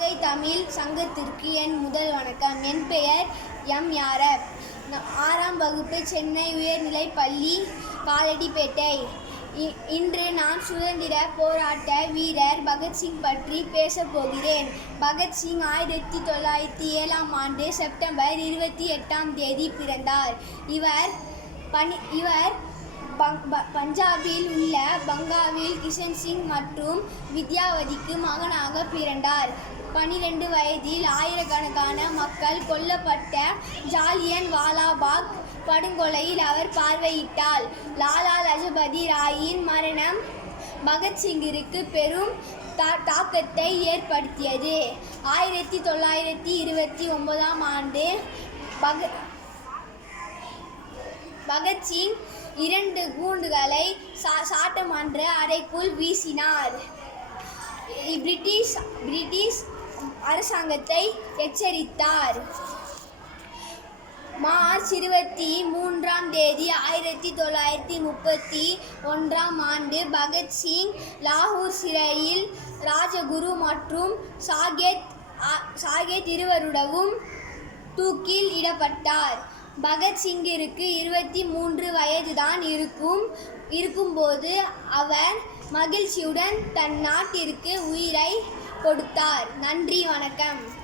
நாகை தமிழ் சங்கத்திற்கு என் முதல் வணக்கம். என் பெயர் எம் யாரப். ஆறாம் வகுப்பு சென்னை உயர்நிலை பள்ளி காலடிப்பேட்டை இ- இன்று நான் சுதந்திர போராட்ட வீரர் பகத்சிங் பற்றி பேசப் போகிறேன். பகத்சிங் ஆயிரத்தி தொள்ளாயிரத்தி ஏழாம் ஆண்டு செப்டம்பர் இருபத்தி எட்டாம் தேதி பிறந்தார். இவர் பனி இவர் பஞ்சாபில் உள்ள பங்காவில் கிஷன் சிங் மற்றும் வித்யாவதிக்கு மகனாக பிறந்தார். பனிரெண்டு வயதில் ஆயிரக்கணக்கான மக்கள் கொல்லப்பட்ட ஜாலியன் வாலாபாக் படுகொலையில் அவர் பார்வையிட்டார். லாலா லஜபதி ராயின் மரணம் பகத்சிங்கிற்கு பெரும் தா- தாக்கத்தை ஏற்படுத்தியது. ஆயிரத்தி தொள்ளாயிரத்தி இருபத்தி ஒன்பதாம் ஆண்டு பக பகத்சிங் இரண்டு கூண்டுகளை சா சாட்டமன்ற அறைக்குள் வீசினார். பிரிட்டிஷ் பிரிட்டிஷ் அரசாங்கத்தை எச்சரித்தார். மார்ச் இருபத்தி மூன்றாம் தேதி ஆயிரத்தி தொள்ளாயிரத்தி முப்பத்தி ஒன்றாம் ஆண்டு பகத்சிங் லாகூர் சிறையில் ராஜகுரு மற்றும் சாகேத் சாகேத் இருவருடவும் தூக்கில் இடப்பட்டார். பகத்சிங்கிற்கு இருபத்தி மூன்று வயதுதான் இருக்கும். இருக்கும்போது அவர் மகிழ்ச்சியுடன் தன் நாட்டிற்கு உயிரை கொடுத்தார். நன்றி வணக்கம்.